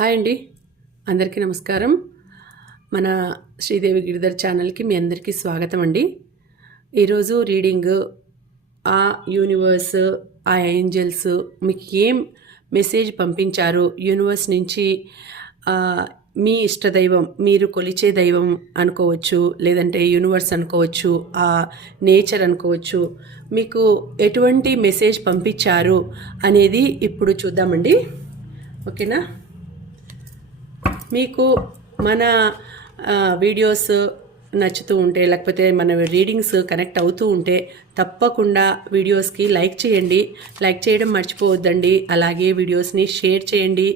Hi అండి. అందరికీ నమస్కారం. మన శ్రీదేవి గిరిధర్ ఛానల్కి మీ అందరికీ స్వాగతం అండి. ఈరోజు రీడింగ్ ఆ యూనివర్స్ ఆ ఏంజల్స్ మీకు ఏం మెసేజ్ పంపించారు? యూనివర్స్ నుంచి మీ ఇష్ట దైవం మీరు కొలిచే దైవం అనుకోవచ్చు లేదంటే యూనివర్స్ అనుకోవచ్చు ఆ నేచర్ అనుకోవచ్చు మీకు ఎటువంటి మెసేజ్ పంపించారు అనేది ఇప్పుడు చూద్దామండి. ఓకేనా? మీకు మన వీడియోస్ నచ్చుతూ ఉంటే లేకపోతే మన రీడింగ్స్ కనెక్ట్ అవుతూ ఉంటే తప్పకుండా వీడియోస్కి లైక్ చేయండి. లైక్ చేయడం మర్చిపోవద్దండి. అలాగే వీడియోస్ని షేర్ చేయండి.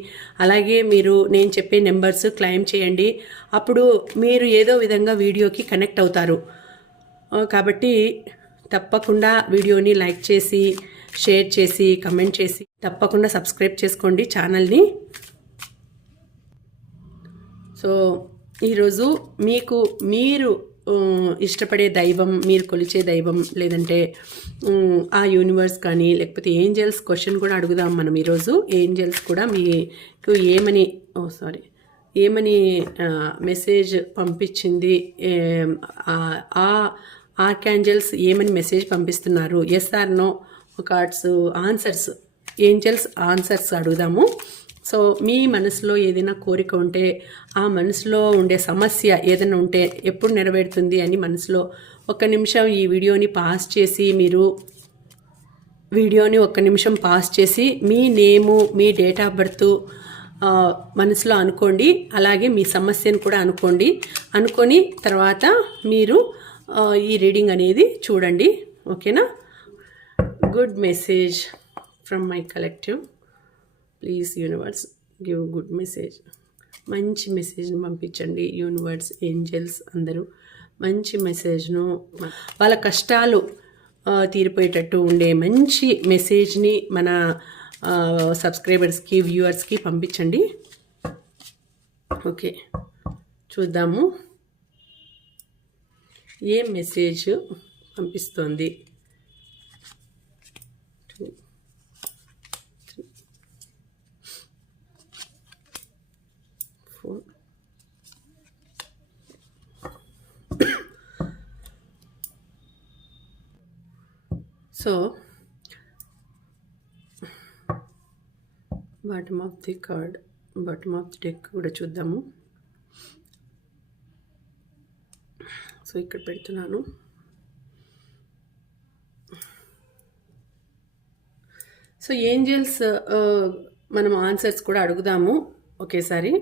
అలాగే మీరు నేను చెప్పే నెంబర్స్ క్లైమ్ చేయండి. అప్పుడు మీరు ఏదో విధంగా వీడియోకి కనెక్ట్ అవుతారు. కాబట్టి తప్పకుండా వీడియోని లైక్ చేసి షేర్ చేసి కమెంట్ చేసి తప్పకుండా సబ్స్క్రైబ్ చేసుకోండి ఛానల్ని సో ఈరోజు మీకు మీరు ఇష్టపడే దైవం మీరు కొలిచే దైవం లేదంటే ఆ యూనివర్స్ కానీ లేకపోతే ఏంజల్స్ క్వశ్చన్ కూడా అడుగుదాం మనం ఈరోజు. ఏంజల్స్ కూడా మీకు ఏమని ఓ సారీ ఏమని మెసేజ్ పంపించింది? ఆ, ఆ ఆర్కాంజల్స్ ఏమని మెసేజ్ పంపిస్తున్నారు? Yes or no cards answers angels answers అడుగుదాము. సో మీ మనసులో ఏదైనా కోరిక ఉంటే ఆ మనసులో ఉండే సమస్య ఏదైనా ఉంటే ఎప్పుడు నెరవేరుతుంది అని మనసులో ఒక నిమిషం ఈ వీడియోని పాస్ చేసి మీరు వీడియోని ఒక్క నిమిషం పాస్ చేసి మీ నేము మీ డేట్ ఆఫ్ బర్త్ మనసులో అనుకోండి అలాగే మీ సమస్యను కూడా అనుకోండి. అనుకొని తర్వాత మీరు ఈ రీడింగ్ అనేది చూడండి. ఓకేనా? Good message from my collective. Please universe give good message. మంచి మెసేజ్ని పంపించండి యూనివర్స్ ఏంజల్స్ అందరూ. మంచి మెసేజ్ను వాళ్ళ కష్టాలు తీరిపోయేటట్టు ఉండే మంచి మెసేజ్ని మన సబ్స్క్రైబర్స్కి వ్యూవర్స్కి పంపించండి. ఓకే చూద్దాము. ఏ message పంపిస్తోంది four so bottom of the card bottom of the deck కూడా చూద్దాము. సో ఇక్కడ పెడుతున్నాను. సో ఏంజల్స్ uh, మనం ఆన్సర్స్ కూడా అడుగుదాము ఒకేసారి.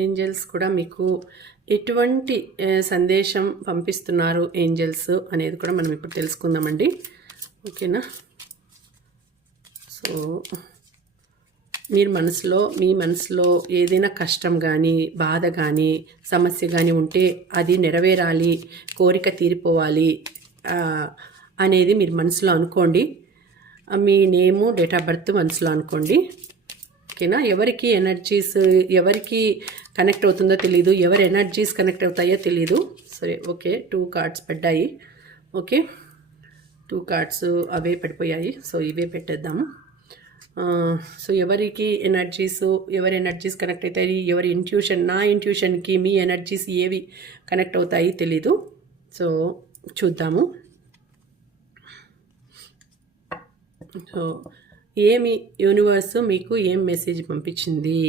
ఏంజల్స్ కూడా మీకు ఎటువంటి uh, సందేశం పంపిస్తున్నారు ఏంజల్స్ అనేది కూడా మనం ఇప్పుడు తెలుసుకుందామండి. ఓకేనా? సో మీరు మనసులో మీ మనసులో ఏదైనా కష్టం కానీ బాధ కానీ సమస్య కానీ ఉంటే అది నెరవేరాలి కోరిక తీరిపోవాలి అనేది మీరు మనసులో అనుకోండి. మీ నేము డేట్ ఆఫ్ బర్త్ మనసులో అనుకోండి. ఓకేనా? ఎవరికి ఎనర్జీస్ ఎవరికి కనెక్ట్ అవుతుందో తెలియదు ఎవరి ఎనర్జీస్ కనెక్ట్ అవుతాయో తెలియదు సరే ఓకే టూ కార్డ్స్ పడ్డాయి. ఓకే? టూ కార్డ్స్ అవే పడిపోయాయి. సో ఇవే పెట్టేద్దాము. సో ఎవరికి ఎనర్జీస్ ఎవరి ఎనర్జీస్ కనెక్ట్ అవుతాయి ఎవరి ఇంట్యూషన్ నా ఇంట్యూషన్కి మీ ఎనర్జీస్ ఏవి కనెక్ట్ అవుతాయి తెలీదు. సో చూద్దాము. సో ఏమి యూనివర్స్ మీకు ఏం మెసేజ్ పంపించింది?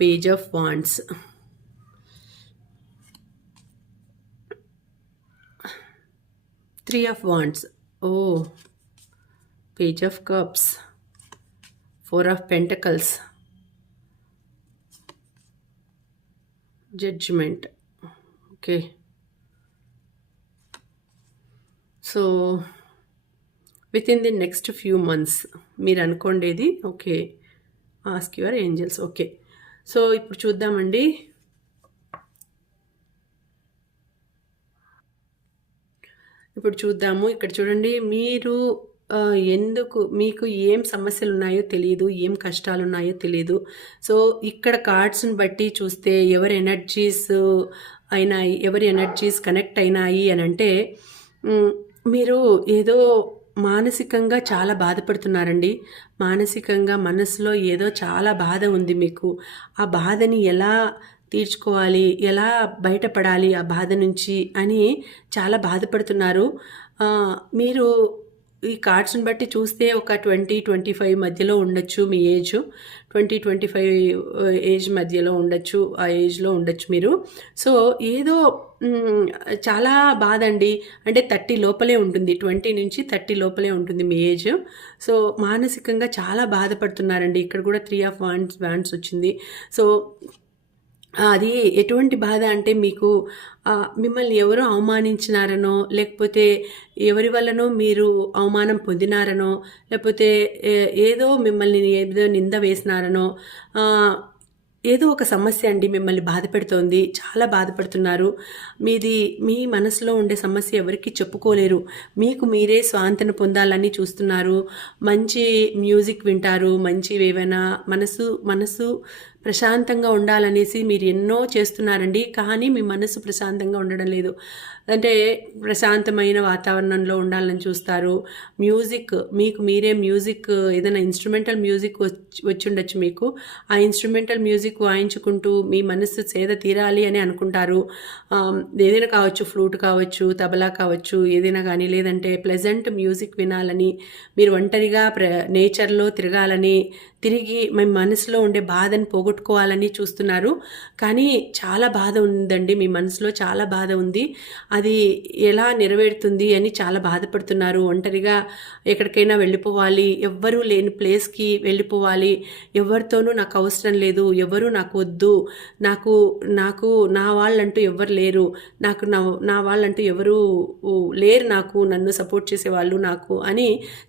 Page of wands. Three of wands oh page of cups four of pentacles judgement okay so within the next few months మీరు అనుకోండేది okay ask your angels okay so ఇప్పుడు చూద్దామండి. ఇప్పుడు చూద్దాము. ఇక్కడ చూడండి మీరు ఎందుకు మీకు ఏం సమస్యలు ఉన్నాయో తెలియదు ఏం కష్టాలు ఉన్నాయో తెలియదు సో ఇక్కడ కార్డ్స్ని బట్టి చూస్తే ఎవరి ఎనర్జీస్ అయినాయి ఎవరి ఎనర్జీస్ కనెక్ట్ అయినాయి అని అంటే మీరు ఏదో మానసికంగా చాలా బాధపడుతున్నారండి. మానసికంగా మనసులో ఏదో చాలా బాధ ఉంది మీకు. ఆ బాధని ఎలా తీర్చుకోవాలి ఎలా బయటపడాలి ఆ బాధ నుంచి అని చాలా బాధపడుతున్నారు. మీరు ఈ కార్డ్స్ని బట్టి చూస్తే ఒక ట్వంటీ ట్వంటీ ఫైవ్ మధ్యలో ఉండొచ్చు మీ age. Twenty twenty five age మధ్యలో ఉండొచ్చు ఆ ఏజ్లో ఉండొచ్చు మీరు. సో ఏదో చాలా బాధ అండి. అంటే థర్టీ లోపలే ఉంటుంది. ట్వంటీ నుంచి థర్టీ లోపలే ఉంటుంది మీ ఏజ్. సో మానసికంగా చాలా బాధపడుతున్నారండి. ఇక్కడ కూడా త్రీ ఆఫ్ వాన్స్ వ్యాన్స్ వచ్చింది. సో అది ఎటువంటి బాధ అంటే మీకు మిమ్మల్ని ఎవరో అవమానించినారనో లేకపోతే ఎవరి వల్లనో మీరు అవమానం పొందినారనో లేకపోతే ఏ- ఏదో మిమ్మల్ని ఏదో నింద వేసినారనో ఏదో ఒక సమస్య అండి మిమ్మల్ని బాధ పెడుతోంది చాలా బాధపడుతున్నారు మీది మీ మనసులో ఉండే సమస్య ఎవరికి చెప్పుకోలేరు. మీకు మీరే స్వాంతన పొందాలని చూస్తున్నారు. మంచి మ్యూజిక్ వింటారు మంచి ఏవైనా మనసు మనసు ప్రశాంతంగా ఉండాలనేసి మీరు ఎన్నో చేస్తున్నారండి. కానీ మీ మనసు ప్రశాంతంగా ఉండడం లేదు. అంటే ప్రశాంతమైన వాతావరణంలో ఉండాలని చూస్తారు. మ్యూజిక్ మీకు మీరే మ్యూజిక్ ఏదైనా ఇన్స్ట్రుమెంటల్ మ్యూజిక్ వచ్చి వచ్చి ఉండొచ్చు మీకు. ఆ ఇన్స్ట్రుమెంటల్ మ్యూజిక్ వాయించుకుంటూ మీ మనసు సేద తీరాలి అని అనుకుంటారు. ఏదైనా కావచ్చు ఫ్లూట్ కావచ్చు తబలా కావచ్చు ఏదైనా కానీ లేదంటే ప్లెజెంట్ మ్యూజిక్ వినాలని మీరు ఒంటరిగా ప్ర నేచర్లో తిరగాలని తిరిగి మీ మనసులో ఉండే బాధని పోగొట్టుకోవాలని చూస్తున్నారు. కానీ చాలా బాధ ఉందండి. మీ మనసులో చాలా బాధ ఉంది. అది ఎలా నెరవేరుతుంది అని చాలా బాధపడుతున్నారు. ఒంటరిగా ఎక్కడికైనా వెళ్ళిపోవాలి. ఎవ్వరూ లేని ప్లేస్కి వెళ్ళిపోవాలి. ఎవరితోనూ నాకు అవసరం లేదు. ఎవరు నాకు వద్దు. నాకు నాకు నా వాళ్ళంటూ ఎవరు లేరు. నాకు నా నా వాళ్ళంటూ ఎవరు లేరు నాకు. నన్ను సపోర్ట్ చేసేవాళ్ళు నాకు అని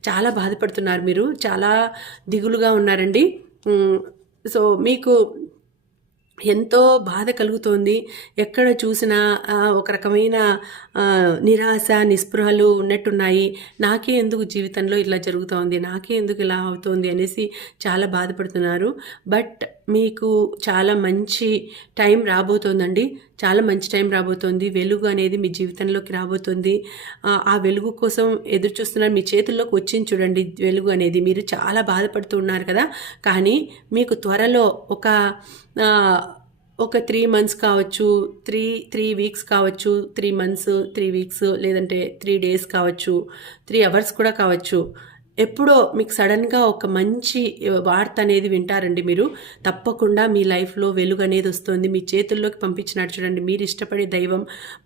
చాలా బాధపడుతున్నారు మీరు. చాలా దిగులుగా ఉన్నారు ఉమ్, సో మీకు ఎంతో బాధ కలుగుతోంది. ఎక్కడ చూసినా ఒక రకమైన నిరాశ నిస్పృహలు ఉన్నట్టున్నాయి. నాకే ఎందుకు జీవితంలో ఇలా జరుగుతోంది? నాకే ఎందుకు ఇలా అవుతోంది? అనేసి చాలా బాధపడుతున్నారు. బట్ మీకు చాలా మంచి టైం రాబోతోందండి. చాలా మంచి టైం రాబోతోంది. వెలుగు అనేది మీ జీవితంలోకి రాబోతుంది. ఆ, వెలుగు కోసం ఎదురు చూస్తున్నారు మీ చేతుల్లోకి వచ్చింది చూడండి. వెలుగు అనేది మీరు చాలా బాధపడుతూ ఉన్నారు కదా. కానీ మీకు త్వరలో ఒక ఒక త్రీ మంత్స్ కావచ్చు త్రీ త్రీ వీక్స్ కావచ్చు త్రీ మంత్స్ త్రీ వీక్స్ లేదంటే త్రీ డేస్ కావచ్చు త్రీ అవర్స్ కూడా కావచ్చు. ఎప్పుడో మీకు సడన్గా ఒక మంచి వార్త అనేది వింటారండి మీరు. తప్పకుండా మీ లైఫ్లో వెలుగు అనేది వస్తుంది. మీ చేతుల్లోకి పంపించినట్టు చూడండి. మీరు ఇష్టపడే దైవం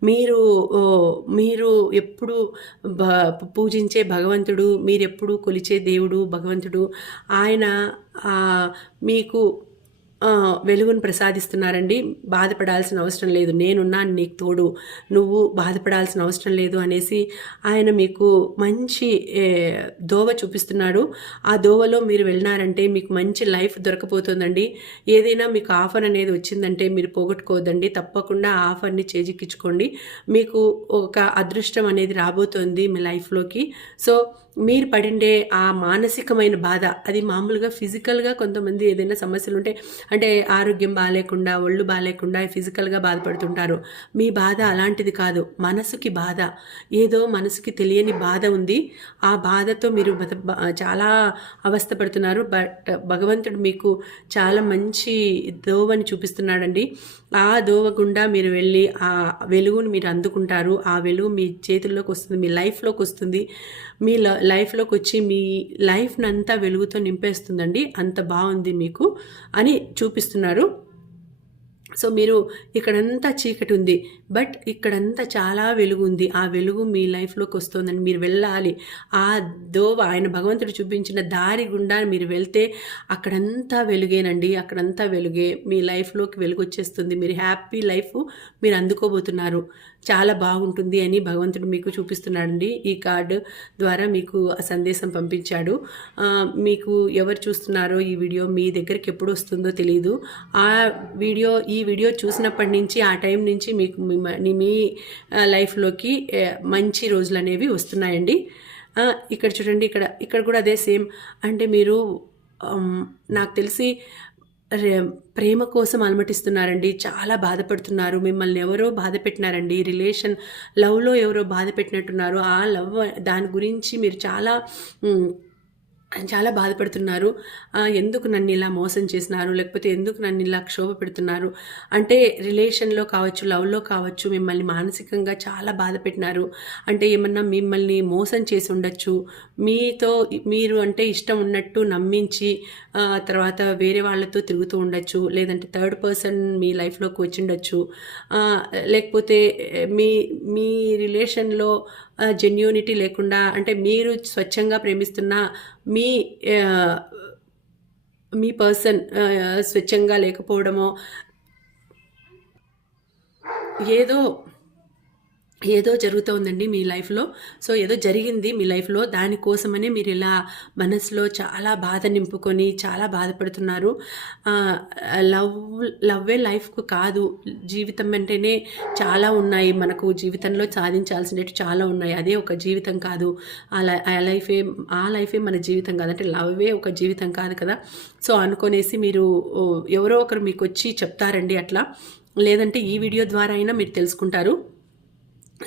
మీరు మీరు ఎప్పుడు పూజించే భగవంతుడు మీరు ఎప్పుడు కొలిచే దేవుడు భగవంతుడు ఆయన మీకు వెలుగును ప్రసాదిస్తున్నారండి. బాధపడాల్సిన అవసరం లేదు. నేనున్నాను నీకు తోడు. నువ్వు బాధపడాల్సిన అవసరం లేదు అనేసి ఆయన మీకు మంచి దోవ చూపిస్తున్నాడు. ఆ దోవలో మీరు వెళ్ళినారంటే మీకు మంచి లైఫ్ దొరకపోతుందండి. ఏదైనా మీకు ఆఫర్ అనేది వచ్చిందంటే మీరు పోగొట్టుకోవద్దండి. తప్పకుండా ఆ ఆఫర్ని చేజిక్కించుకోండి. మీకు ఒక అదృష్టం అనేది రాబోతోంది మీ లైఫ్లోకి. సో మీరు పడిండే ఆ మానసికమైన బాధ అది మామూలుగా ఫిజికల్గా కొంతమంది ఏదైనా సమస్యలు ఉంటే అంటే ఆరోగ్యం బాగాలేకుండా ఒళ్ళు బాగాలేకుండా ఫిజికల్గా బాధపడుతుంటారు. మీ బాధ అలాంటిది కాదు. మనసుకి బాధ. ఏదో మనసుకి తెలియని బాధ ఉంది. ఆ బాధతో మీరు చాలా అవస్థపడుతున్నారు బట్ భగవంతుడు మీకు చాలా మంచి దోవని చూపిస్తున్నాడండి. ఆ దోవ గుండా మీరు వెళ్ళి ఆ వెలుగుని మీరు అందుకుంటారు. ఆ వెలుగు మీ చేతుల్లోకి వస్తుంది మీ లైఫ్లోకి వస్తుంది. మీ ల- లైఫ్లోకి వచ్చి మీ లైఫ్ని అంతా వెలుగుతో నింపేస్తుందండి. అంత బాగుంది మీకు అని చూపిస్తున్నారు. సో మీరు ఇక్కడంతా చీకటి ఉంది బట్ ఇక్కడంతా చాలా వెలుగు ఉంది ఆ వెలుగు మీ లైఫ్లోకి వస్తుందని మీరు వెళ్ళాలి. ఆ దోవ ఆయన భగవంతుడు చూపించిన దారి గుండా మీరు వెళ్తే అక్కడంతా వెలుగేనండి. అక్కడంతా వెలుగే మీ లైఫ్లోకి వెలుగు వచ్చేస్తుంది మీరు హ్యాపీ లైఫ్ మీరు అందుకోబోతున్నారు. చాలా బాగుంటుంది అని భగవంతుడు మీకు చూపిస్తున్నాడండి. ఈ కార్డు ద్వారా మీకు ఆ సందేశం పంపించాడు. మీకు ఎవరు చూస్తున్నారో ఈ వీడియో మీ దగ్గరికి ఎప్పుడు వస్తుందో తెలియదు ఆ వీడియో ఈ వీడియో చూసినప్పటి నుంచి ఆ టైం నుంచి మీకు మీ మీ లైఫ్లోకి మంచి రోజులు అనేవి వస్తున్నాయండి. ఇక్కడ చూడండి ఇక్కడ ఇక్కడ కూడా అదే సేమ్. అంటే మీరు నాకు తెలిసి ప్రేమ కోసం అలమటిస్తున్నారండి. చాలా బాధపడుతున్నారు. మిమ్మల్ని ఎవరో బాధ పెట్టినారండి రిలేషన్ లవ్లో ఎవరో బాధ పెట్టినట్టున్నారు ఆ లవ్ దాని గురించి మీరు చాలా చాలా బాధపడుతున్నారు. ఎందుకు నన్ను ఇలా మోసం చేసినారు? లేకపోతే ఎందుకు నన్ను ఇలా క్షోభ పెడుతున్నారు? అంటే రిలేషన్లో కావచ్చు లవ్లో కావచ్చు మిమ్మల్ని మానసికంగా చాలా బాధ పెట్టినారు. అంటే ఏమన్నా మిమ్మల్ని మోసం చేసి ఉండొచ్చు. మీతో మీరు అంటే ఇష్టం ఉన్నట్టు నమ్మించి తర్వాత వేరే వాళ్ళతో తిరుగుతూ ఉండొచ్చు. లేదంటే థర్డ్ పర్సన్ మీ లైఫ్లోకి వచ్చిండొచ్చు. ఆ, లేకపోతే మీ మీ రిలేషన్లో జెన్యూనిటీ లేకుండా అంటే మీరు స్వచ్ఛంగా ప్రేమిస్తున్న మీ మీ పర్సన్ స్వచ్ఛంగా లేకపోవడమో ఏదో ఏదో జరుగుతోందండి మీ లైఫ్లో. సో ఏదో జరిగింది మీ లైఫ్లో. దానికోసమనే మీరు ఇలా మనసులో చాలా బాధ నింపుకొని చాలా బాధపడుతున్నారు. లవ్ లవ్వే లైఫ్కు కాదు. జీవితం అంటేనే చాలా ఉన్నాయి. మనకు జీవితంలో సాధించాల్సినట్టు చాలా ఉన్నాయి. అదే ఒక జీవితం కాదు. ఆ లై ఆ లైఫే ఆ లైఫే మన జీవితం కాదు. అంటే లవ్వే ఒక జీవితం కాదు కదా. సో అనుకునేసి మీరు ఎవరో ఒకరు మీకు వచ్చి చెప్తారండి అట్లా. లేదంటే ఈ వీడియో ద్వారా అయినా మీరు తెలుసుకుంటారు.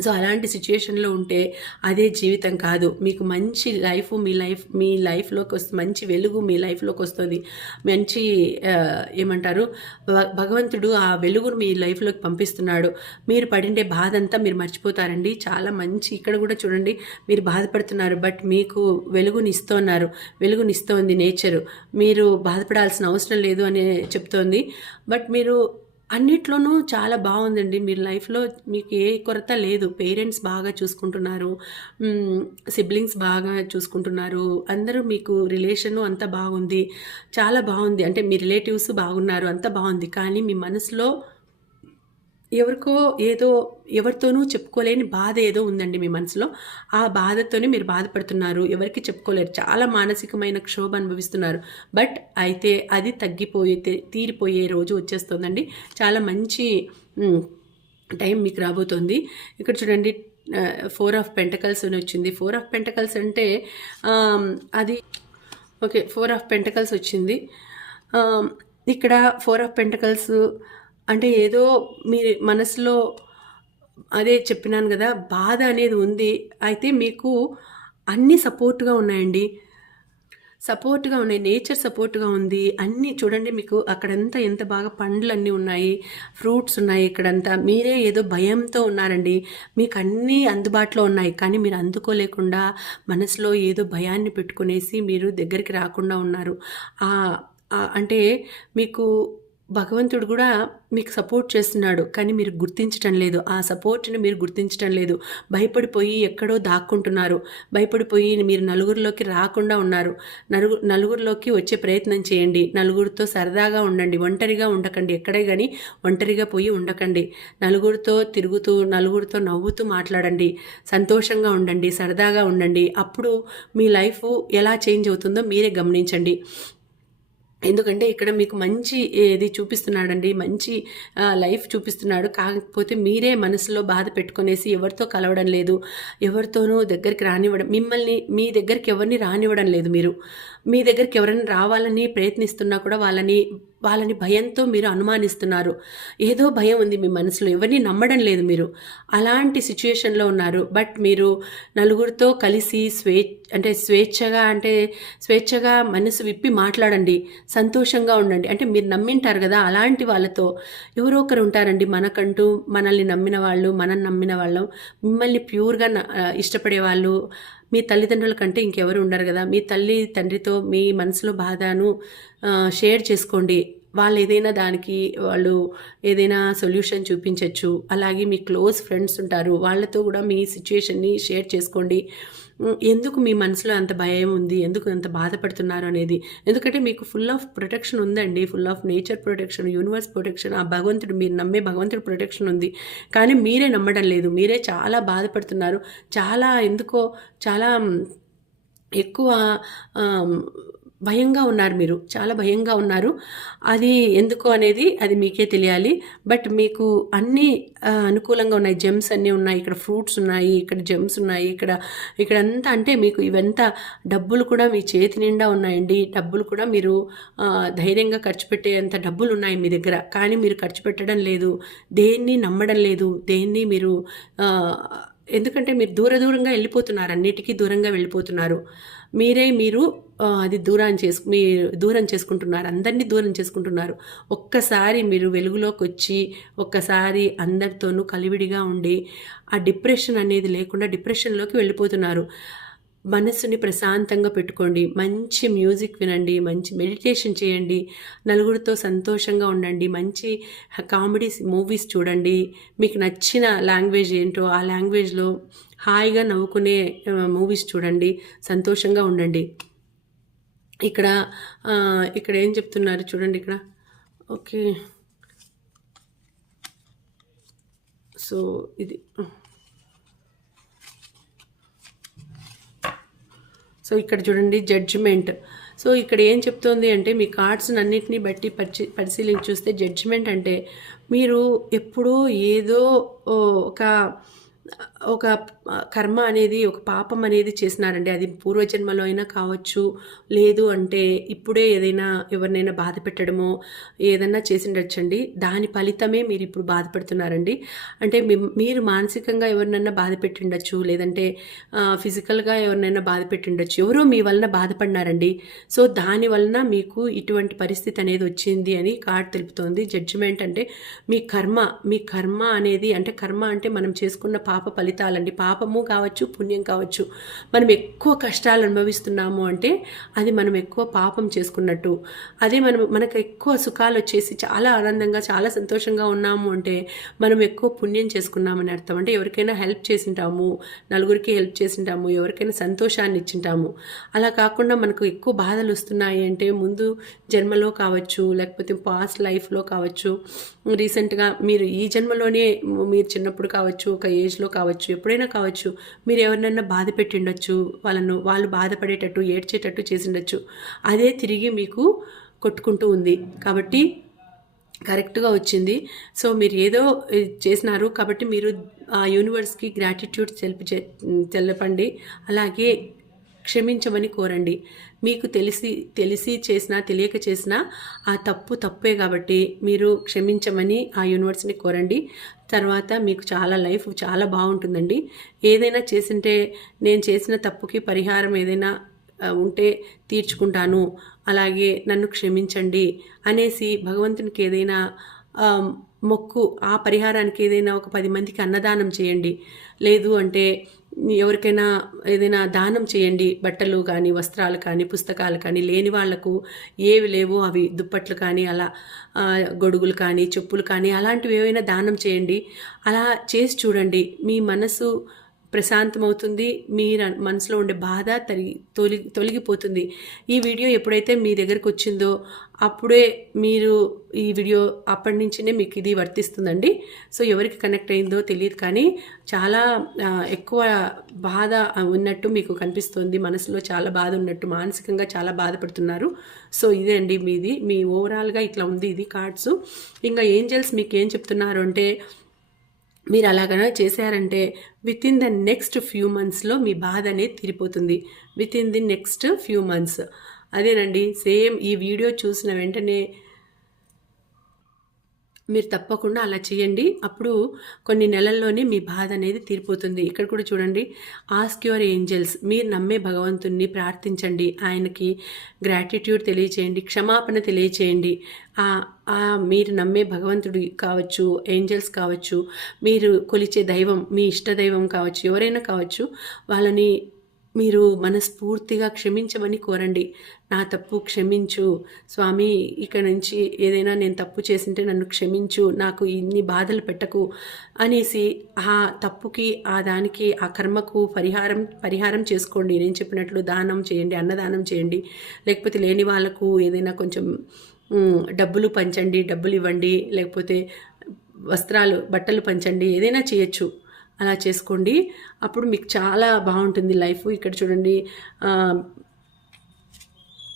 సో అలాంటి సిచ్యుయేషన్లో ఉంటే అదే జీవితం కాదు. మీకు మంచి లైఫ్ మీ లైఫ్ మీ లైఫ్లోకి వస్తుంది మంచి వెలుగు మీ లైఫ్లోకి వస్తుంది. మంచి ఏమంటారు? భ- భగవంతుడు ఆ వెలుగును మీ లైఫ్లోకి పంపిస్తున్నాడు. మీరు పడిండే బాధ అంతా మీరు మర్చిపోతారండి. చాలా మంచి ఇక్కడ కూడా చూడండి మీరు బాధపడుతున్నారు బట్ మీకు వెలుగుని వెలుగునిస్తోంది వెలుగుని ఇస్తోంది నేచరు మీరు బాధపడాల్సిన అవసరం లేదు అని చెప్తోంది. బట్ మీరు అన్నిట్లోనూ చాలా బాగుందండి. మీరు లైఫ్లో మీకు ఏ కొరత లేదు. పేరెంట్స్ బాగా చూసుకుంటున్నారు. సిబ్లింగ్స్ బాగా చూసుకుంటున్నారు. అందరూ మీకు రిలేషను అంతా బాగుంది. చాలా బాగుంది. అంటే మీ రిలేటివ్స్ బాగున్నారు. అంతా బాగుంది. కానీ మీ మనసులో ఎవరికో ఏదో ఎవరితోనూ చెప్పుకోలేని బాధ ఏదో ఉందండి మీ మనసులో. ఆ బాధతోనే మీరు బాధపడుతున్నారు. ఎవరికి చెప్పుకోలేరు. చాలా మానసికమైన క్షోభ అనుభవిస్తున్నారు. బట్ అయితే అది తగ్గిపోయే తీరిపోయే రోజు వచ్చేస్తుందండి. చాలా మంచి టైం మీకు రాబోతోంది. ఇక్కడ చూడండి ఫోర్ ఆఫ్ పెంటకల్స్ అని వచ్చింది. ఫోర్ ఆఫ్ పెంటకల్స్ అంటే అది ఓకే ఫోర్ ఆఫ్ పెంటకల్స్ వచ్చింది. ఇక్కడ ఫోర్ ఆఫ్ పెంటకల్స్ అంటే ఏదో మీ మనసులో అదే చెప్పినాను కదా బాధ అనేది ఉంది. అయితే మీకు అన్నీ సపోర్ట్గా ఉన్నాయండి. సపోర్ట్గా ఉన్నాయి. నేచర్ సపోర్ట్గా ఉంది. అన్నీ చూడండి మీకు అక్కడంతా ఎంత బాగా పండ్లు అన్నీ ఉన్నాయి. ఫ్రూట్స్ ఉన్నాయి ఇక్కడంతా. మీరే ఏదో భయంతో ఉన్నారండి. మీకు అన్నీ అందుబాటులో ఉన్నాయి. కానీ మీరు అందుకోలేకుండా మనసులో ఏదో భయాన్ని పెట్టుకునేసి మీరు దగ్గరికి రాకుండా ఉన్నారు. అంటే మీకు భగవంతుడు కూడా మీకు సపోర్ట్ చేస్తున్నాడు కానీ మీరు గుర్తించటం లేదు. ఆ సపోర్ట్ని మీరు గుర్తించటం లేదు. భయపడిపోయి ఎక్కడో దాక్కుంటున్నారు. భయపడిపోయి మీరు నలుగురిలోకి రాకుండా ఉన్నారు. నలుగు నలుగురిలోకి వచ్చే ప్రయత్నం చేయండి. నలుగురితో సరదాగా ఉండండి. ఒంటరిగా ఉండకండి. ఎక్కడే కానీ ఒంటరిగా పోయి ఉండకండి. నలుగురితో తిరుగుతూ నలుగురితో నవ్వుతూ మాట్లాడండి. సంతోషంగా ఉండండి. సరదాగా ఉండండి. అప్పుడు మీ లైఫ్ ఎలా చేంజ్ అవుతుందో మీరే గమనించండి. ఎందుకంటే ఇక్కడ మీకు మంచి ఇది చూపిస్తున్నాడండి మంచి లైఫ్ చూపిస్తున్నాడు. కాకపోతే మీరే మనసులో బాధ పెట్టుకునేసి ఎవరితో కలవడం లేదు ఎవరితోనూ దగ్గరికి రానివ్వడం మిమ్మల్ని మీ దగ్గరికి ఎవరిని రానివ్వడం లేదు మీరు. మీ దగ్గరికి ఎవరైనా రావాలని ప్రయత్నిస్తున్నా కూడా వాళ్ళని వాళ్ళని భయంతో మీరు అనుమానిస్తున్నారు. ఏదో భయం ఉంది మీ మనసులో. ఎవరిని నమ్మడం లేదు మీరు. అలాంటి సిచ్యుయేషన్లో ఉన్నారు. బట్ మీరు నలుగురితో కలిసి స్వే అంటే స్వేచ్ఛగా అంటే స్వేచ్ఛగా మనసు విప్పి మాట్లాడండి. సంతోషంగా ఉండండి. అంటే మీరు నమ్మింటారు కదా అలాంటి వాళ్ళతో. ఎవరో ఒకరు ఉంటారండి మనకంటూ మనల్ని నమ్మిన వాళ్ళు మనం నమ్మిన వాళ్ళం. మిమ్మల్ని ప్యూర్గా ఇష్టపడే వాళ్ళు. మీ తల్లిదండ్రుల కంటే ఇంకెవరు ఉండరు కదా. మీ తల్లి తండ్రితో మీ మనసులో బాధను షేర్ చేసుకోండి. వాళ్ళు ఏదైనా దానికి వాళ్ళు ఏదైనా సొల్యూషన్ చూపించవచ్చు అలాగే మీ క్లోజ్ ఫ్రెండ్స్ ఉంటారు. వాళ్ళతో కూడా మీ సిచ్యుయేషన్ని షేర్ చేసుకోండి. ఎందుకు మీ మనసులో అంత భయం ఉంది? ఎందుకు అంత బాధపడుతున్నారు అనేది? ఎందుకంటే మీకు ఫుల్ ఆఫ్ ప్రొటెక్షన్ ఉందండి. Full of nature protection universe protection. ఆ భగవంతుడు మీరు నమ్మే భగవంతుడి ప్రొటెక్షన్ ఉంది. కానీ మీరే నమ్మడం లేదు. మీరే చాలా బాధపడుతున్నారు. చాలా ఎందుకో చాలా ఎక్కువ భయంగా ఉన్నారు మీరు. చాలా భయంగా ఉన్నారు. అది ఎందుకు అనేది అది మీకే తెలియాలి. బట్ మీకు అన్నీ అనుకూలంగా ఉన్నాయి. జెమ్స్ అన్నీ ఉన్నాయి. ఇక్కడ ఫ్రూట్స్ ఉన్నాయి ఇక్కడ జెమ్స్ ఉన్నాయి ఇక్కడ ఇక్కడ అంతా అంటే మీకు ఇవంతా డబ్బులు కూడా మీ చేతి నిండా ఉన్నాయండి. డబ్బులు కూడా మీరు ధైర్యంగా ఖర్చు పెట్టేంత డబ్బులు ఉన్నాయి మీ దగ్గర. కానీ మీరు ఖర్చు పెట్టడం లేదు. దేన్ని నమ్మడం లేదు. దేన్ని మీరు ఎందుకంటే మీరు దూర దూరంగా వెళ్ళిపోతున్నారు. అన్నిటికీ దూరంగా వెళ్ళిపోతున్నారు. మీరే మీరు అది దూరం చేసు మీ దూరం చేసుకుంటున్నారు. అందరినీ దూరం చేసుకుంటున్నారు. ఒక్కసారి మీరు వెలుగులోకి వచ్చి ఒక్కసారి అందరితోనూ కలివిడిగా ఉండి ఆ డిప్రెషన్ అనేది లేకుండా డిప్రెషన్లోకి వెళ్ళిపోతున్నారు. మనస్సుని ప్రశాంతంగా పెట్టుకోండి. మంచి మ్యూజిక్ వినండి. మంచి మెడిటేషన్ చేయండి. నలుగురితో సంతోషంగా ఉండండి. మంచి కామెడీ మూవీస్ చూడండి. మీకు నచ్చిన లాంగ్వేజ్ ఏంటో ఆ లాంగ్వేజ్లో హాయిగా నవ్వుకునే మూవీస్ చూడండి. సంతోషంగా ఉండండి. ఇక్కడ ఇక్కడ ఏం చెప్తున్నారు చూడండి ఇక్కడ. ఓకే. సో ఇది. సో ఇక్కడ చూడండి జడ్జిమెంట్ సో ఇక్కడ ఏం చెప్తోంది అంటే మీ కార్డ్స్ అన్నిటిని బట్టి పరిచి పరిశీలించి చూస్తే జడ్జిమెంట్ అంటే మీరు ఎప్పుడూ ఏదో ఒక ఒక కర్మ అనేది ఒక పాపం అనేది చేసినారండి అది పూర్వజన్మలో అయినా కావచ్చు లేదు అంటే ఇప్పుడే ఏదైనా ఎవరినైనా బాధ పెట్టడమో ఏదైనా చేసిండొచ్చండి. దాని ఫలితమే మీరు ఇప్పుడు బాధపడుతున్నారండి. అంటే మీరు మానసికంగా ఎవరినైనా బాధ పెట్టిండొచ్చు లేదంటే ఫిజికల్గా ఎవరినైనా బాధ పెట్టిండొచ్చు ఎవరో మీ వలన బాధపడినారండి. సో దాని వలన మీకు ఇటువంటి పరిస్థితి అనేది వచ్చింది అని కార్డ్ తెలుపుతోంది. జడ్జిమెంట్ అంటే మీ కర్మ మీ కర్మ అనేది అంటే కర్మ అంటే మనం చేసుకున్న పాప పాప ఫలితాలండి. పాపము కావచ్చు పుణ్యం కావచ్చు. మనం ఎక్కువ కష్టాలు అనుభవిస్తున్నాము అంటే అది మనం ఎక్కువ పాపం చేసుకున్నట్టు. అదే మనం మనకు ఎక్కువ సుఖాలు వచ్చేసి చాలా ఆనందంగా చాలా సంతోషంగా ఉన్నాము అంటే మనం ఎక్కువ పుణ్యం చేసుకున్నామని అర్థం. అంటే ఎవరికైనా హెల్ప్ చేసింటాము నలుగురికి హెల్ప్ చేసింటాము ఎవరికైనా సంతోషాన్ని ఇచ్చింటాము. అలా కాకుండా మనకు ఎక్కువ బాధలు వస్తున్నాయి అంటే ముందు జన్మలో కావచ్చు లేకపోతే పాస్ట్ లైఫ్లో కావచ్చు. రీసెంట్గా మీరు ఈ జన్మలోనే మీరు చిన్నప్పుడు కావచ్చు ఒక ఏజ్లో కావచ్చు ఎప్పుడైనా కావచ్చు మీరు ఎవరినైనా బాధ పెట్టిండొచ్చు వాళ్ళను వాళ్ళు బాధపడేటట్టు ఏడ్చేటట్టు చేసిండొచ్చు అదే తిరిగి మీకు కొట్టుకుంటూ ఉంది. కాబట్టి కరెక్ట్గా వచ్చింది. సో మీరు ఏదో చేసినారు కాబట్టి మీరు ఆ యూనివర్స్కి గ్రాటిట్యూడ్ తెలిపి తెలపండి. అలాగే క్షమించమని కోరండి. మీకు తెలిసి తెలిసి చేసినా తెలియక చేసినా ఆ తప్పు తప్పే కాబట్టి మీరు క్షమించమని ఆ యూనివర్స్ని కోరండి. తర్వాత మీకు చాలా లైఫ్ చాలా బాగుంటుందండి. ఏదైనా చేసింటే నేను చేసిన తప్పుకి పరిహారం ఏదైనా ఉంటే తీర్చుకుంటాను. అలాగే నన్ను క్షమించండి అనేసి భగవంతునికి ఏదైనా మొక్కు ఆ పరిహారానికి ఏదైనా ఒక పది మందికి అన్నదానం చేయండి. లేదు అంటే ఎవరికైనా ఏదైనా దానం చేయండి బట్టలు కానీ వస్త్రాలు కానీ పుస్తకాలు కానీ లేని వాళ్ళకు ఏవి లేవో అవి దుప్పట్లు కానీ అలా గొడుగులు కానీ చెప్పులు కానీ అలాంటివి ఏవైనా దానం చేయండి. అలా చేసి చూడండి. మీ మనసు ప్రశాంతమవుతుంది మీ మనసులో ఉండే బాధ తరిగి తొలి తొలగిపోతుంది. ఈ వీడియో ఎప్పుడైతే మీ దగ్గరకు వచ్చిందో అప్పుడే మీరు ఈ వీడియో అప్పటి నుంచినే మీకు ఇది వర్తిస్తుందండి. సో ఎవరికి కనెక్ట్ అయిందో తెలియదు కానీ చాలా ఎక్కువ బాధ ఉన్నట్టు మీకు కనిపిస్తుంది. మనసులో చాలా బాధ ఉన్నట్టు మానసికంగా చాలా బాధపడుతున్నారు. సో ఇదే అండి మీది. మీ ఓవరాల్గా ఇట్లా ఉంది. ఇది కార్డ్స్. ఇంకా ఏంజల్స్ మీకు ఏం చెప్తున్నారు అంటే మీరు అలాగనే చేశారంటే within the next few మంత్స్లో మీ బాధ అనేది తీరిపోతుంది. Within the next few months అదేనండి సేమ్ ఈ వీడియో చూసిన వెంటనే మీరు తప్పకుండా అలా చేయండి. అప్పుడు కొన్ని నెలల్లోనే మీ బాధ అనేది తీరిపోతుంది. ఇక్కడ కూడా చూడండి. ఆస్క్ యువర్ ఏంజల్స్ మీరు నమ్మే భగవంతుణ్ణి ప్రార్థించండి. ఆయనకి గ్రాటిట్యూడ్ తెలియచేయండి. క్షమాపణ తెలియచేయండి. మీరు నమ్మే భగవంతుడు కావచ్చు ఏంజల్స్ కావచ్చు మీరు కొలిచే దైవం మీ ఇష్ట దైవం కావచ్చు ఎవరైనా కావచ్చు వాళ్ళని మీరు మనస్ఫూర్తిగా క్షమించమని కోరండి. నా తప్పు క్షమించు. స్వామి ఇక్కడ నుంచి ఏదైనా నేను తప్పు చేసింటే నన్ను క్షమించు. నాకు ఇన్ని బాధలు పెట్టకు అనేసి ఆ తప్పుకి ఆ దానికి ఆ కర్మకు పరిహారం పరిహారం చేసుకోండి. నేను చెప్పినట్లు దానం చేయండి అన్నదానం చేయండి. లేకపోతే లేని వాళ్ళకు ఏదైనా కొంచెం డబ్బులు పంచండి డబ్బులు ఇవ్వండి. లేకపోతే వస్త్రాలు బట్టలు పంచండి. ఏదైనా చేయొచ్చు. అలా చేసుకోండి. అప్పుడు మీకు చాలా బాగుంటుంది లైఫ్. ఇక్కడ చూడండి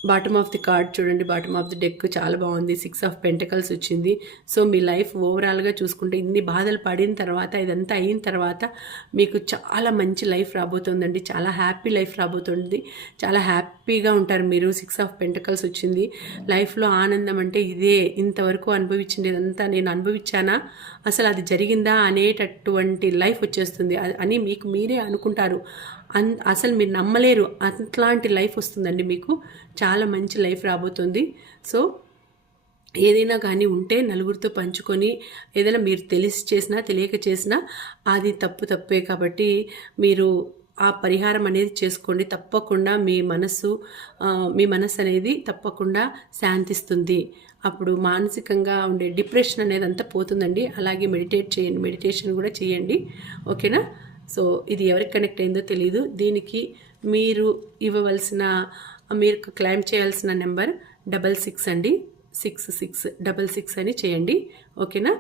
బాటమ్ ఆఫ్ ది కార్డ్ చూడండి బాటమ్ ఆఫ్ ది డెక్ చాలా బాగుంది. సిక్స్ ఆఫ్ పెంటకల్స్ వచ్చింది. సో మీ లైఫ్ ఓవరాల్గా చూసుకుంటే ఇన్ని బాధలు పడిన తర్వాత ఇదంతా అయిన తర్వాత మీకు చాలా మంచి లైఫ్ రాబోతుందండి. చాలా హ్యాపీ లైఫ్ రాబోతుంది. చాలా హ్యాపీగా ఉంటారు మీరు. సిక్స్ ఆఫ్ పెంటకల్స్ వచ్చింది. లైఫ్లో ఆనందం అంటే ఇదే. ఇంతవరకు అనుభవించింది ఇదంతా నేను అనుభవించానా? అసలు అది జరిగిందా అనేటటువంటి లైఫ్ వచ్చేస్తుంది. అని మీకు మీరే అనుకుంటారు. అన్ అసలు మీరు నమ్మలేరు. అట్లాంటి లైఫ్ వస్తుందండి మీకు. చాలా మంచి లైఫ్ రాబోతుంది. సో ఏదైనా కానీ ఉంటే నలుగురితో పంచుకొని ఏదైనా మీరు తెలిసి చేసినా తెలియక చేసినా అది తప్పు తప్పే కాబట్టి మీరు ఆ పరిహారం అనేది చేసుకోండి. తప్పకుండా మీ మనస్సు మీ మనస్సు అనేది తప్పకుండా శాంతిస్తుంది. అప్పుడు మానసికంగా ఉండే డిప్రెషన్ అనేది అంతా పోతుందండి. అలాగే మెడిటేట్ చేయండి. మెడిటేషన్ కూడా చేయండి. ఓకేనా? సో ఇది ఎవరికి కనెక్ట్ అయిందో తెలియదు దీనికి మీరు ఇవ్వవలసిన మీరు క్లైమ్ చేయాల్సిన నెంబర్ డబల్ సిక్స్ అండి. సిక్స్ సిక్స్ డబల్ సిక్స్ అని చేయండి. ఓకేనా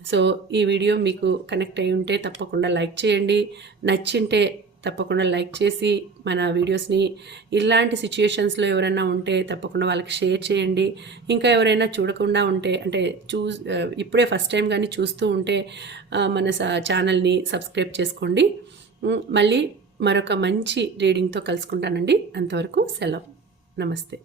సో ఈ వీడియో మీకు కనెక్ట్ అయి ఉంటే తప్పకుండా లైక్ చేయండి. నచ్చింటే తప్పకుండా లైక్ చేసి మన వీడియోస్ని ఇలాంటి సిచ్యుయేషన్స్లో ఎవరైనా ఉంటే తప్పకుండా వాళ్ళకి షేర్ చేయండి. ఇంకా ఎవరైనా చూడకుండా ఉంటే అంటే చూ ఇప్పుడే ఫస్ట్ టైం కానీ చూస్తూ ఉంటే మన స- ఛానల్ని సబ్స్క్రైబ్ చేసుకోండి. మళ్ళీ మరొక మంచి రీడింగ్తో కలుసుకుంటానండి. అంతవరకు సెలవు. నమస్తే.